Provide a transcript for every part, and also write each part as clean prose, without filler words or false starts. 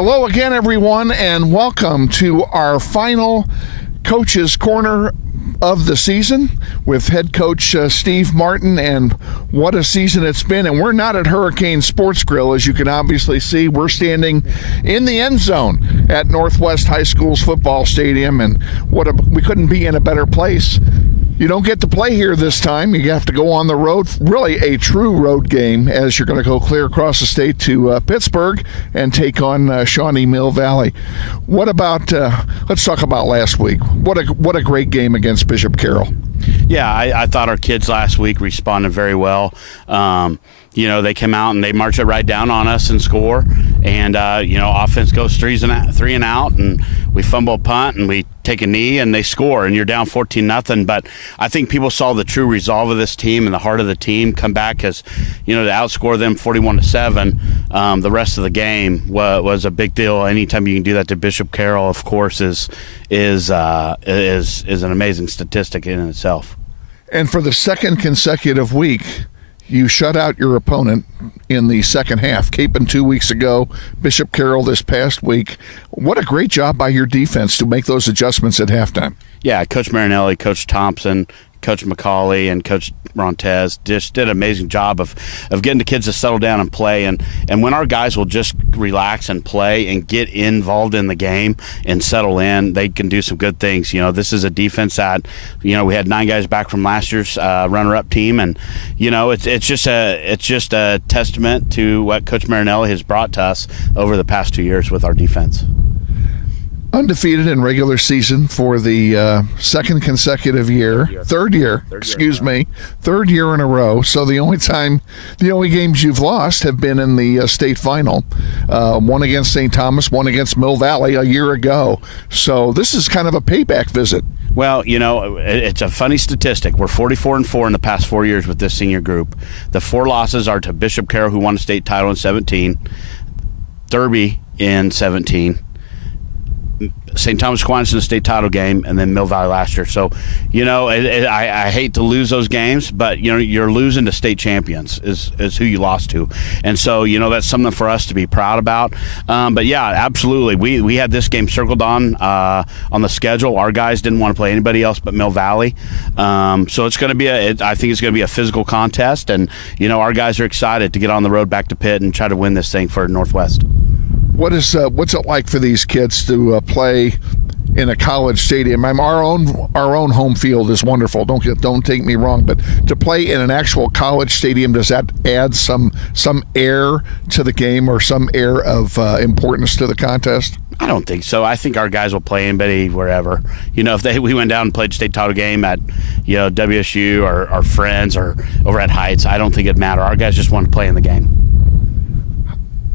Hello again, everyone, and welcome to our final Coach's Corner of the season with head coach Steve Martin, and what a season it's been. And we're not at Hurricane Sports Grill, as you can obviously see. We're standing in the end zone at Northwest High School's football stadium, and we couldn't be in a better place. You don't get to play here this time. You have to go on the road, really a true road game, as you're going to go clear across the state to Pittsburgh and take on Shawnee Mill Valley. What about, let's talk about last week. What a great game against Bishop Carroll. Yeah, I thought our kids last week responded very well. They came out and they march it right down on us and score. And, offense goes three and out, and we fumble a punt and we take a knee and they score, and you're down 14-0. But I think people saw the true resolve of this team and the heart of the team come back, because, to outscore them 41-7 the rest of the game was a big deal. Anytime you can do that to Bishop Carroll, of course, is an amazing statistic in itself. And for the second consecutive week, you shut out your opponent in the second half. Capon 2 weeks ago, Bishop Carroll this past week. What a great job by your defense to make those adjustments at halftime. Yeah, Coach Marinelli, Coach Thompson, Coach McCauley, and Coach Rontez just did an amazing job of getting the kids to settle down and play. And when our guys will just relax and play and get involved in the game and settle in, they can do some good things. This is a defense that, we had 9 guys back from last year's runner-up team, and it's just a testament to what Coach Marinelli has brought to us over the past 2 years with our defense. Undefeated in regular season for the second consecutive year, third year in a row. So the only games you've lost have been in the state final. One against St. Thomas, one against Mill Valley a year ago. So this is kind of a payback visit. Well, it's a funny statistic. We're 44-4 in the past 4 years with this senior group. The 4 losses are to Bishop Carroll, who won a state title in 17, Derby in 17, St. Thomas Aquinas in the state title game, and then Mill Valley last year. So, I hate to lose those games, but, you're losing to state champions is who you lost to. And so, that's something for us to be proud about. But, yeah, absolutely. We had this game circled on the schedule. Our guys didn't want to play anybody else but Mill Valley. So it's going to be I think it's going to be a physical contest. And, our guys are excited to get on the road back to Pitt and try to win this thing for Northwest. What's it like for these kids to play in a college stadium? Our own home field is wonderful. Don't take me wrong, but to play in an actual college stadium, does that add some air to the game or some air of importance to the contest? I don't think so. I think our guys will play anybody wherever. If we went down and played state title game at WSU or our friends or over at Heights, I don't think it'd matter. Our guys just want to play in the game.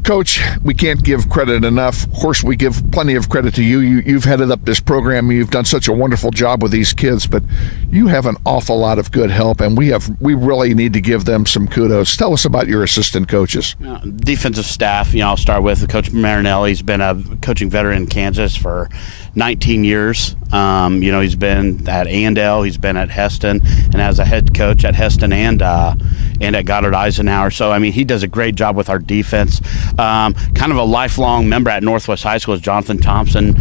Coach, we can't give credit enough. Of course, we give plenty of credit to you. You've headed up this program. You've done such a wonderful job with these kids, but you have an awful lot of good help, and we really need to give them some kudos. Tell us about your assistant coaches. Defensive staff, I'll start with Coach Marinelli. He's been a coaching veteran in Kansas for 19 years. He's been at A&L, he's been at Heston, and as a head coach at Heston and at Goddard Eisenhower. So, he does a great job with our defense. Kind of a lifelong member at Northwest High School is Jonathan Thompson.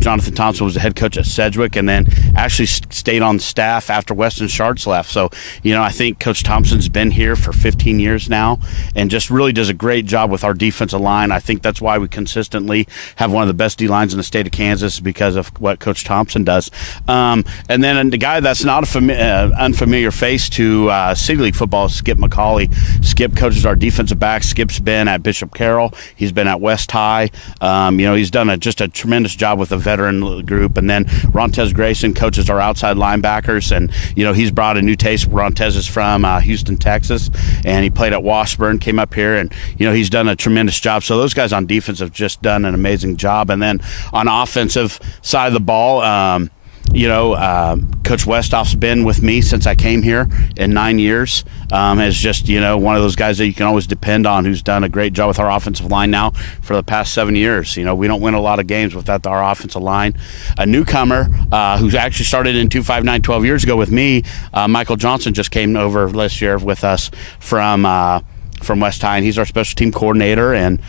Jonathan Thompson was the head coach at Sedgwick and then actually stayed on staff after Weston Sharts left. So, I think Coach Thompson's been here for 15 years now and just really does a great job with our defensive line. I think that's why we consistently have one of the best D-lines in the state of Kansas, because of what Coach Thompson does. And then the guy that's not unfamiliar face to City League football is Skip McCauley. Skip coaches our defensive back. Skip's been at Bishop Carroll. He's been at West High. He's done just a tremendous job with the veteran group. And then Rontez Grayson coaches our outside linebackers. And, he's brought a new taste. Rontez is from Houston, Texas, and he played at Washburn, came up here, and, he's done a tremendous job. So those guys on defense have just done an amazing job. And then on offensive side of the ball, Coach Westhoff's been with me since I came here in 9 years. Is just, one of those guys that you can always depend on, who's done a great job with our offensive line now for the past 7 years. We don't win a lot of games without our offensive line. A newcomer who's actually started in 259 12 years ago with me, Michael Johnson, just came over last year with us from from West High, and he's our special team coordinator and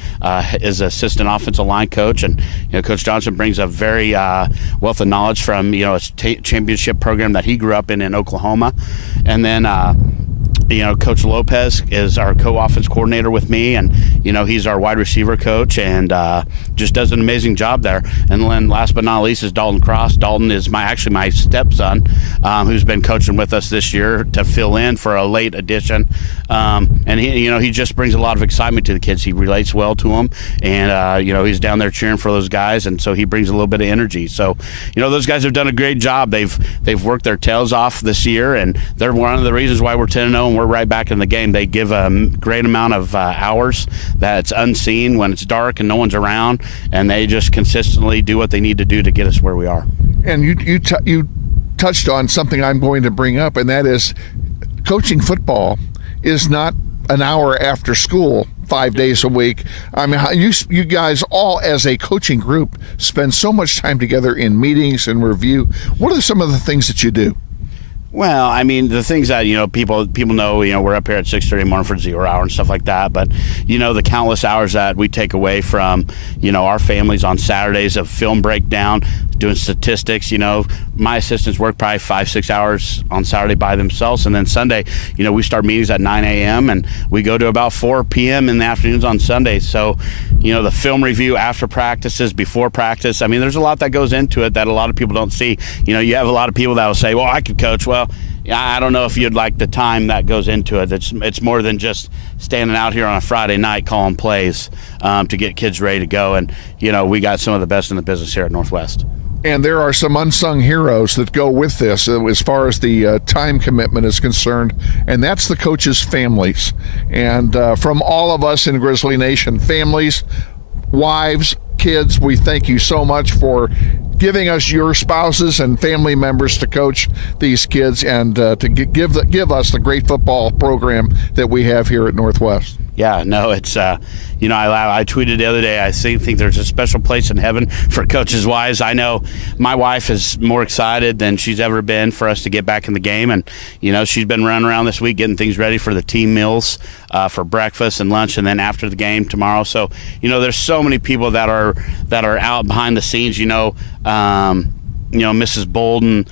is assistant offensive line coach. And Coach Johnson brings a very wealth of knowledge from a championship program that he grew up in Oklahoma. And then Coach Lopez is our co-offense coordinator with me, and he's our wide receiver coach, and just does an amazing job there. And then last but not least is Dalton Cross. Dalton is my stepson, who's been coaching with us this year to fill in for a late addition. And he just brings a lot of excitement to the kids. He relates well to them, and he's down there cheering for those guys, and so he brings a little bit of energy. So those guys have done a great job. They've worked their tails off this year, and they're one of the reasons why we're 10-0 and we're right back in the game. They give a great amount of hours that's unseen when it's dark and no one's around, and they just consistently do what they need to do to get us where we are. And you touched on something I'm going to bring up, and that is coaching football is not an hour after school 5 days a week. I mean, you guys all as a coaching group spend so much time together in meetings and review. What are some of the things that you do? Well, I mean, the things that, people know, we're up here at 6:30 in the morning for 0 hour and stuff like that. But, the countless hours that we take away from, our families on Saturdays of film breakdown, doing statistics. My assistants work probably 5-6 hours on Saturday by themselves. And then Sunday, we start meetings at 9 a.m. and we go to about 4 p.m. in the afternoons on Sunday. So, the film review after practices, before practice. I mean, there's a lot that goes into it that a lot of people don't see. You have a lot of people that will say, well, I could coach. Well, I don't know if you'd like the time that goes into it. It's more than just standing out here on a Friday night calling plays to get kids ready to go. And, we got some of the best in the business here at Northwest. And there are some unsung heroes that go with this as far as the time commitment is concerned, and that's the coaches' families. And from all of us in Grizzly Nation, families, wives, kids, we thank you so much for giving us your spouses and family members to coach these kids and to give us the great football program that we have here at Northwest. Yeah, no, it's, I tweeted the other day, I think there's a special place in heaven for coaches' wives. I know my wife is more excited than she's ever been for us to get back in the game. And, she's been running around this week getting things ready for the team meals for breakfast and lunch and then after the game tomorrow. So, there's so many people that are out behind the scenes, Mrs. Bolden,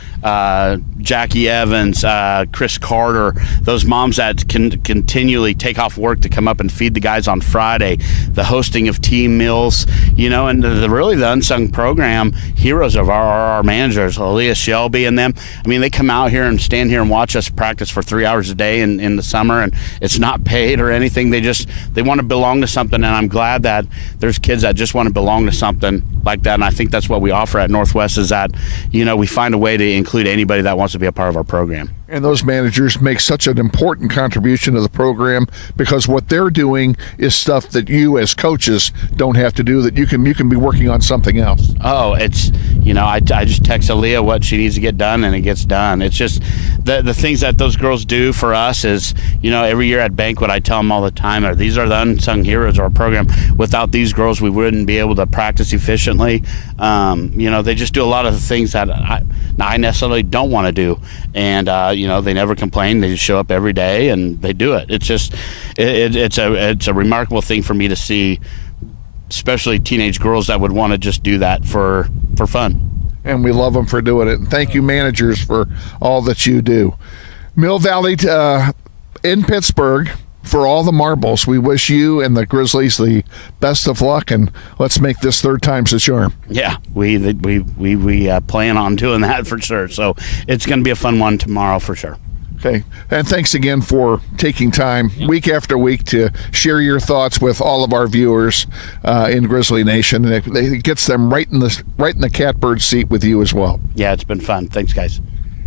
Jackie Evans, Chris Carter, those moms that can continually take off work to come up and feed the guys on Friday, the hosting of team meals, and the unsung program heroes of our managers, Aaliyah Shelby and them. I mean, they come out here and stand here and watch us practice for 3 hours a day in the summer, and it's not paid or anything. They want to belong to something, and I'm glad that there's kids that just want to belong to something like that. And I think that's what we offer at Northwest is that, we find a way to include anybody that wants to be a part of our program. And those managers make such an important contribution to the program because what they're doing is stuff that you as coaches don't have to do, that you can be working on something else. Oh, it's, I just text Aaliyah what she needs to get done and it gets done. It's just the things that those girls do for us is, every year at banquet, I tell them all the time, these are the unsung heroes of our program. Without these girls, we wouldn't be able to practice efficiently. They just do a lot of the things that I necessarily don't want to do. And, they never complain. They just show up every day and they do it. It's just, it's a remarkable thing for me to see, especially teenage girls that would want to just do that for fun. And we love them for doing it. And thank you, managers, for all that you do. Mill Valley in Pittsburgh, for all the marbles, we wish you and the Grizzlies the best of luck, and let's make this third time's the charm. Yeah, we plan on doing that for sure. So it's going to be a fun one tomorrow for sure. Okay, and thanks again for taking time week after week to share your thoughts with all of our viewers in Grizzly Nation. And it gets them right in the catbird seat with you as well. Yeah, it's been fun. Thanks, guys.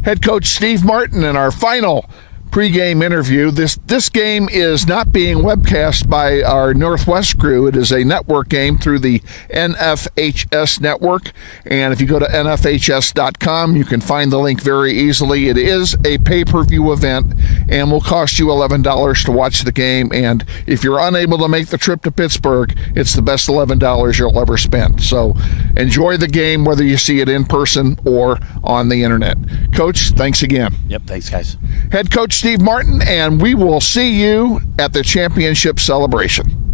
Head coach Steve Martin in our final pregame interview. This game is not being webcast by our Northwest crew. It is a network game through the NFHS network, and if you go to nfhs.com, you can find the link very easily. It is a pay-per-view event and will cost you $11 to watch the game, and if you're unable to make the trip to Pittsburgh, it's the best $11 you'll ever spend. So enjoy the game whether you see it in person or on the internet. Coach, thanks again. Yep, thanks, guys. Head coach Steve Martin, and we will see you at the championship celebration.